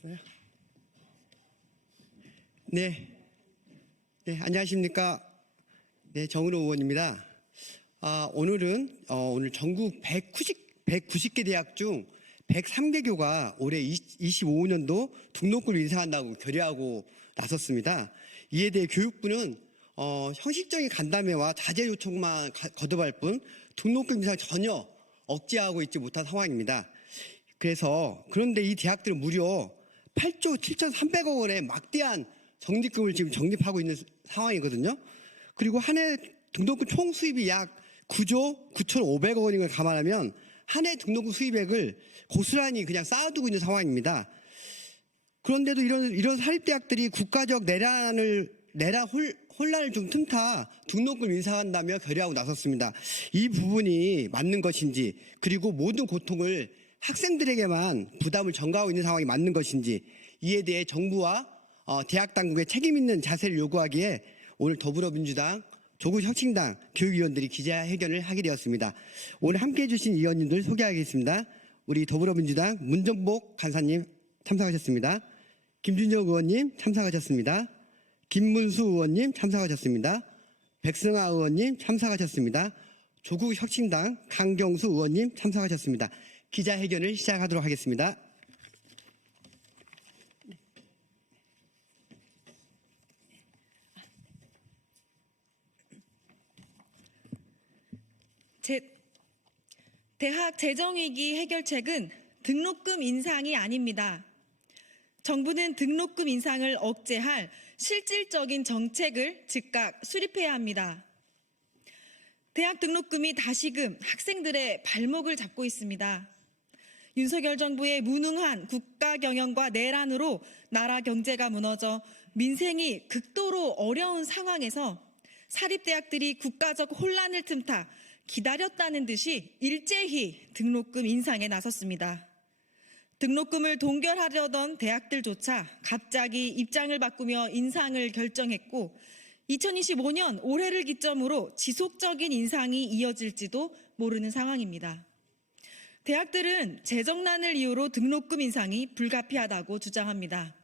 됐어요? 네. 네, 안녕하십니까. 네, 정은호 의원입니다. 오늘 전국 190개 대학 중 103개교가 올해 25년도 등록금을 인상한다고 결의하고 나섰습니다. 이에 대해 교육부는 형식적인 간담회와 자제 요청만 거듭할 뿐 등록금 인상 전혀 억제하고 있지 못한 상황입니다. 그런데 이 대학들은 무려 8조 7,300억 원의 막대한 적립금을 지금 적립하고 있는 상황이거든요. 그리고 한 해 등록금 총 수입이 약 9조 9,500억 원인 걸 감안하면 한 해 등록금 수입액을 고스란히 그냥 쌓아두고 있는 상황입니다. 그런데도 이런 사립대학들이 국가적 혼란을 좀 틈타 등록금 인상한다며 결의하고 나섰습니다. 이 부분이 맞는 것인지, 그리고 모든 고통을 학생들에게만 부담을 전가하고 있는 상황이 맞는 것인지, 이에 대해 정부와 대학 당국의 책임 있는 자세를 요구하기에 오늘 더불어민주당, 조국혁신당 교육위원들이 기자회견을 하게 되었습니다. 오늘 함께해 주신 위원님들 소개하겠습니다. 우리 더불어민주당 문정복 간사님 참석하셨습니다. 김준혁 의원님 참석하셨습니다. 김문수 의원님 참석하셨습니다. 백승아 의원님 참석하셨습니다. 조국혁신당 강경수 의원님 참석하셨습니다. 기자회견을 시작하도록 하겠습니다. 대학 재정위기 해결책은 등록금 인상이 아닙니다. 정부는 등록금 인상을 억제할 실질적인 정책을 즉각 수립해야 합니다. 대학 등록금이 다시금 학생들의 발목을 잡고 있습니다. 윤석열 정부의 무능한 국가 경영과 내란으로 나라 경제가 무너져 민생이 극도로 어려운 상황에서 사립대학들이 국가적 혼란을 틈타 기다렸다는 듯이 일제히 등록금 인상에 나섰습니다. 등록금을 동결하려던 대학들조차 갑자기 입장을 바꾸며 인상을 결정했고 2025년 올해를 기점으로 지속적인 인상이 이어질지도 모르는 상황입니다. 대학들은 재정난을 이유로 등록금 인상이 불가피하다고 주장합니다.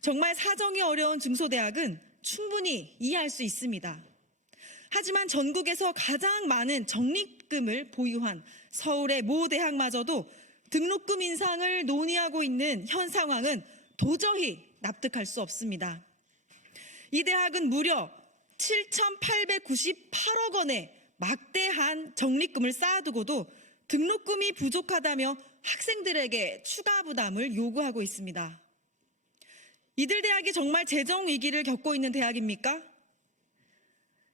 정말 사정이 어려운 중소대학은 충분히 이해할 수 있습니다. 하지만 전국에서 가장 많은 적립금을 보유한 서울의 모 대학마저도 등록금 인상을 논의하고 있는 현 상황은 도저히 납득할 수 없습니다. 이 대학은 무려 7,898억 원의 막대한 적립금을 쌓아두고도 등록금이 부족하다며 학생들에게 추가 부담을 요구하고 있습니다. 이들 대학이 정말 재정 위기를 겪고 있는 대학입니까?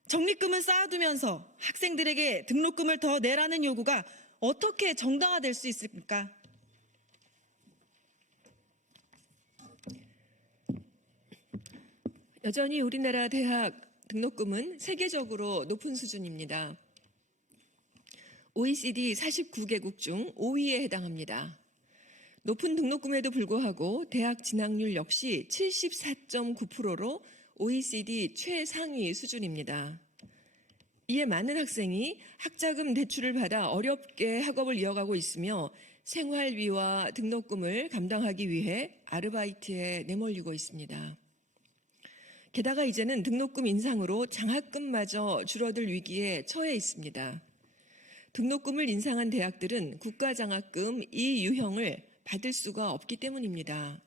적립금을 쌓아두면서 학생들에게 등록금을 더 내라는 요구가 어떻게 정당화될 수 있습니까? 여전히 우리나라 대학 등록금은 세계적으로 높은 수준입니다. OECD 49개국 중 5위에 해당합니다. 높은 등록금에도 불구하고 대학 진학률 역시 74.9%로 OECD 최상위 수준입니다. 이에 많은 학생이 학자금 대출을 받아 어렵게 학업을 이어가고 있으며 생활비와 등록금을 감당하기 위해 아르바이트에 내몰리고 있습니다. 게다가 이제는 등록금 인상으로 장학금마저 줄어들 위기에 처해 있습니다. 등록금을 인상한 대학들은 국가장학금 이 유형을 받을 수가 없기 때문입니다.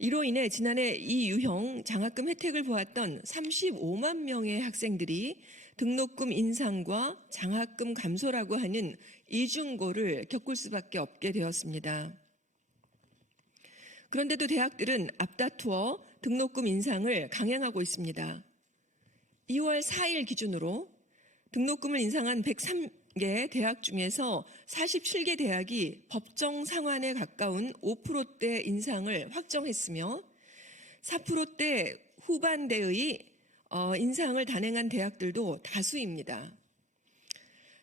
이로 인해 지난해 이 유형 장학금 혜택을 보았던 35만 명의 학생들이 등록금 인상과 장학금 감소라고 하는 이중고를 겪을 수밖에 없게 되었습니다. 그런데도 대학들은 앞다투어 등록금 인상을 강행하고 있습니다. 2월 4일 기준으로 등록금을 인상한 103개 대학 중에서 47개 대학이 법정 상한에 가까운 5%대 인상을 확정했으며 4%대 후반대의 인상을 단행한 대학들도 다수입니다.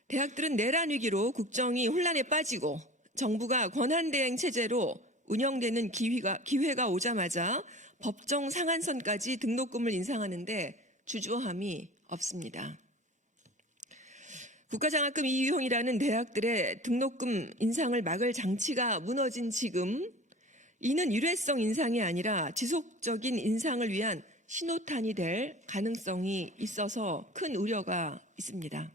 대학들은 내란 위기로 국정이 혼란에 빠지고 정부가 권한대행 체제로 운영되는 기회가 오자마자 법정 상한선까지 등록금을 인상하는데 주저함이 없습니다. 국가장학금 2유형이라는 대학들의 등록금 인상을 막을 장치가 무너진 지금 이는 일회성 인상이 아니라 지속적인 인상을 위한 신호탄이 될 가능성이 있어서 큰 우려가 있습니다.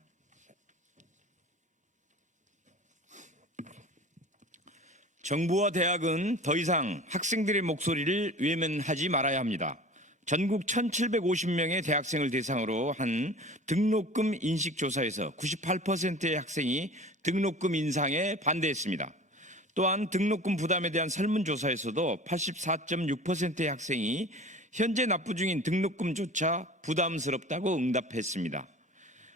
정부와 대학은 더 이상 학생들의 목소리를 외면하지 말아야 합니다. 전국 1,750명의 대학생을 대상으로 한 등록금 인식조사에서 98%의 학생이 등록금 인상에 반대했습니다. 또한 등록금 부담에 대한 설문조사에서도 84.6%의 학생이 현재 납부 중인 등록금조차 부담스럽다고 응답했습니다.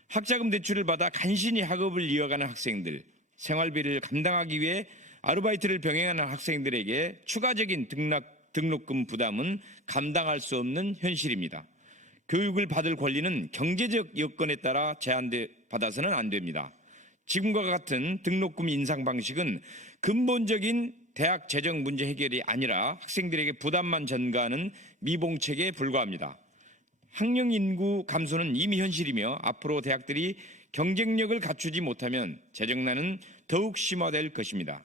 학자금 대출을 받아 간신히 학업을 이어가는 학생들, 생활비를 감당하기 위해 아르바이트를 병행하는 학생들에게 추가적인 등록금 부담은 감당할 수 없는 현실입니다. 교육을 받을 권리는 경제적 여건에 따라 제한받아서는 안 됩니다. 지금과 같은 등록금 인상 방식은 근본적인 대학 재정 문제 해결이 아니라 학생들에게 부담만 전가하는 미봉책에 불과합니다. 학령 인구 감소는 이미 현실이며 앞으로 대학들이 경쟁력을 갖추지 못하면 재정난은 더욱 심화될 것입니다.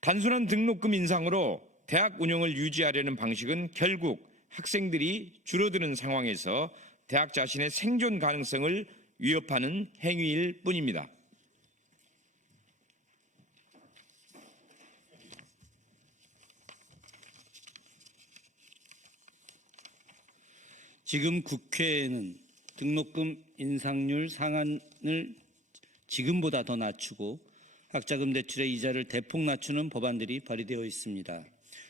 단순한 등록금 인상으로 대학 운영을 유지하려는 방식은 결국 학생들이 줄어드는 상황에서 대학 자신의 생존 가능성을 위협하는 행위일 뿐입니다. 지금 국회에는 등록금 인상률 상한을 지금보다 더 낮추고 학자금 대출의 이자를 대폭 낮추는 법안들이 발의되어 있습니다.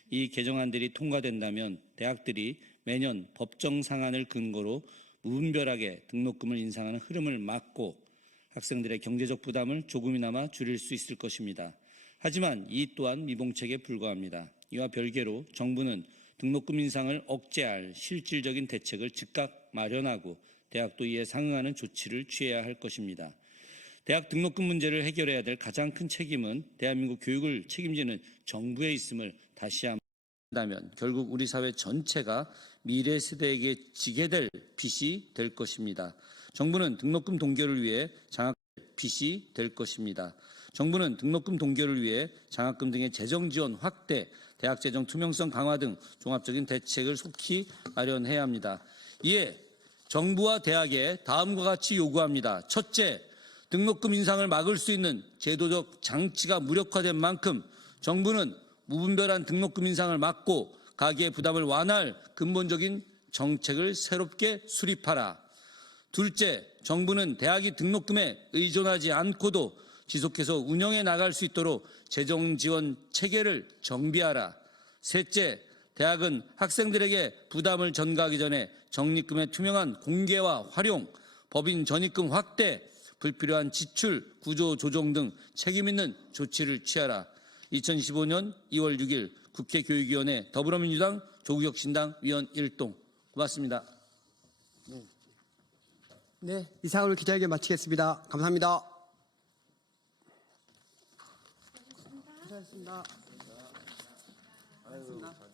이 개정안들이 통과된다면 대학들이 매년 법정 상한을 근거로 무분별하게 등록금을 인상하는 흐름을 막고 학생들의 경제적 부담을 조금이나마 줄일 수 있을 것입니다. 하지만 이 또한 미봉책에 불과합니다. 이와 별개로 정부는 등록금 인상을 억제할 실질적인 대책을 즉각 마련하고 대학도 이에 상응하는 조치를 취해야 할 것입니다. 대학 등록금 문제를 해결해야 될 가장 큰 책임은 대한민국 교육을 책임지는 정부에 있음을 다시 한다면 결국 우리 사회 전체가 미래 세대에게 지게 될 빚이 될 것입니다. 정부는 등록금 동결을 위해 빚이 될 것입니다. 정부는 등록금 동결을 위해 장학금 등의 재정 지원 확대, 대학 재정 투명성 강화 등 종합적인 대책을 속히 마련해야 합니다. 이에 정부와 대학에 다음과 같이 요구합니다. 첫째, 등록금 인상을 막을 수 있는 제도적 장치가 무력화된 만큼 정부는 무분별한 등록금 인상을 막고 가계의 부담을 완화할 근본적인 정책을 새롭게 수립하라. 둘째, 정부는 대학이 등록금에 의존하지 않고도 지속해서 운영해 나갈 수 있도록 재정 지원 체계를 정비하라. 셋째, 대학은 학생들에게 부담을 전가하기 전에 적립금의 투명한 공개와 활용, 법인 전입금 확대, 불필요한 지출, 구조 조정 등 책임 있는 조치를 취하라. 2015년 2월 6일 국회 교육위원회 더불어민주당 조국혁신당 위원 1동. 고맙습니다. 네, 이상으로 기자회견 마치겠습니다. 감사합니다. 고생하셨습니다. 고생하셨습니다.